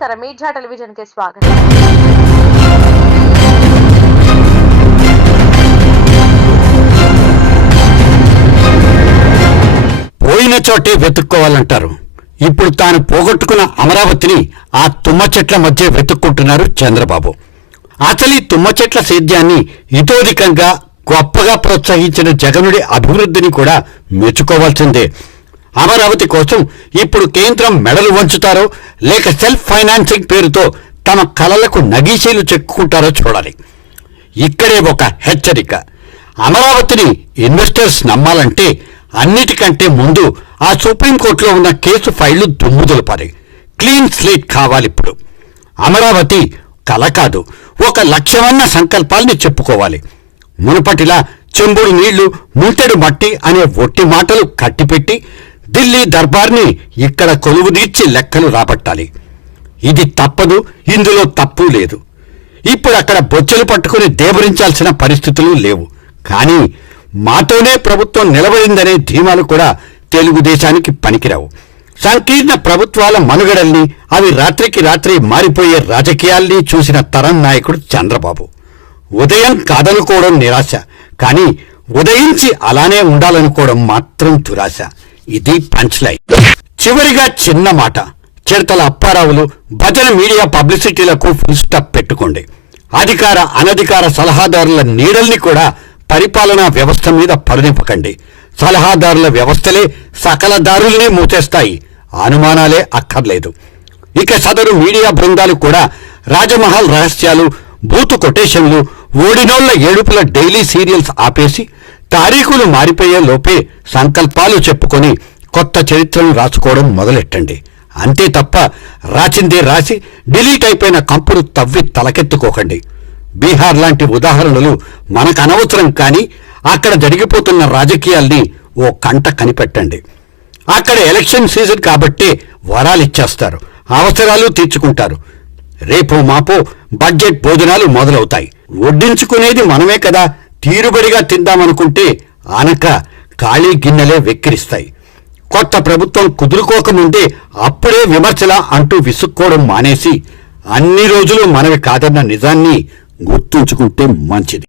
నమస్కారం media television కి స్వాగతం పోయిన చోటే వెతుక్కోవాలంటారు ఇప్పుడు తాను పోగొట్టుకున్న అమరావతిని ఆ తుమ్మ చెట్ల మధ్య వెతుక్కుంటున్నారు చంద్రబాబు అసలు ఈ తుమ్మ చెట్ల సేద్యాన్ని ఇతోధికంగా గొప్పగా ప్రోత్సహించిన జగనుడి అభివృద్ధిని కూడా మెచ్చుకోవాల్సిందే అమరావతి కోసం ఇప్పుడు కేంద్రం మెడలు వంచుతారో లేక సెల్ఫ్ ఫైనాన్సింగ్ పేరుతో తమ కలలకు నగీసీలు చెక్కుంటారో చూడాలి ఇక్కడే ఒక హెచ్చరిక అమరావతిని ఇన్వెస్టర్స్ నమ్మాలంటే అన్నిటికంటే ముందు ఆ సుప్రీంకోర్టులో ఉన్న కేసు ఫైళ్లు దుమ్ముదలపాలి క్లీన్ స్లేట్ కావాలి ఇప్పుడు అమరావతి కల కాదు ఒక లక్ష్యమన్న సంకల్పాల్ని చెప్పుకోవాలి మునుపటిలా చెంబుడు నీళ్లు ముంతెడు మట్టి అనే ఒట్టి మాటలు కట్టిపెట్టి ఢిల్లీ దర్బార్ని ఇక్కడ కొలువు తీర్చి లెక్కలు రాబట్టాలి ఇది తప్పదు ఇందులో తప్పు లేదు ఇప్పుడు అక్కడ బొచ్చలు పట్టుకుని దేవరించాల్సిన పరిస్థితులు లేవు కానీ మాతోనే ప్రభుత్వం నిలబడిందనే ధీమాలు కూడా తెలుగుదేశానికి పనికిరావు సంకీర్ణ ప్రభుత్వాల మనుగడల్ని అవి రాత్రికి రాత్రి మారిపోయే రాజకీయాల్ని చూసిన తరం నాయకుడు చంద్రబాబు ఉదయం కాదనుకోవడం నిరాశ కానీ ఉదయించి అలానే ఉండాలనుకోవడం మాత్రం దురాశ ఇది పంచ్ లైన్ చివరిగా చిన్న మాట చిడతల అప్పారావులు భజన మీడియా పబ్లిసిటీలకు ఫుల్ స్టాప్ పెట్టుకోండి అధికార అనధికార సలహాదారుల నీడల్ని కూడా పరిపాలనా వ్యవస్థ మీద పడనింపకండి సలహాదారుల వ్యవస్థలే సకల దారుల్ని మూసేస్తాయి అనుమానాలే అక్కర్లేదు ఇక సదరు మీడియా బృందాలు కూడా రాజమహల్ రహస్యాలు బూతు కొటేషన్లు ఓడినోళ్ల ఏడుపుల డైలీ సీరియల్స్ ఆపేసి తారీఖులు మారిపోయే లోపే సంకల్పాలు చెప్పుకొని కొత్త చరిత్రను రాసుకోవడం మొదలెట్టండి అంతే తప్ప రాచిందే రాసి డిలీట్ అయిపోయిన కంపులు తవ్వి తలకెత్తుకోకండి బీహార్ లాంటి ఉదాహరణలు మనకు అనవసరం కానీ అక్కడ జరిగిపోతున్న రాజకీయాల్ని ఓ కంట కనిపెట్టండి అక్కడ ఎలక్షన్ సీజన్ కాబట్టే వరాలిచ్చేస్తారు అవసరాలు తీర్చుకుంటారు రేపో మాపో బడ్జెట్ భోజనాలు మొదలవుతాయి వడ్డించుకునేది మనమే కదా తీరుబడిగా తిందామనుకుంటే ఆనక ఖాళీ గిన్నెలే వెక్కిరిస్తాయి కొత్త ప్రభుత్వం కుదురుకోకముందే అప్పుడే విమర్శల అంటూ విసుక్కోవడం మానేసి అన్ని రోజులు మనవి కాదన్న నిజాన్ని గుర్తుంచుకుంటే మంచిది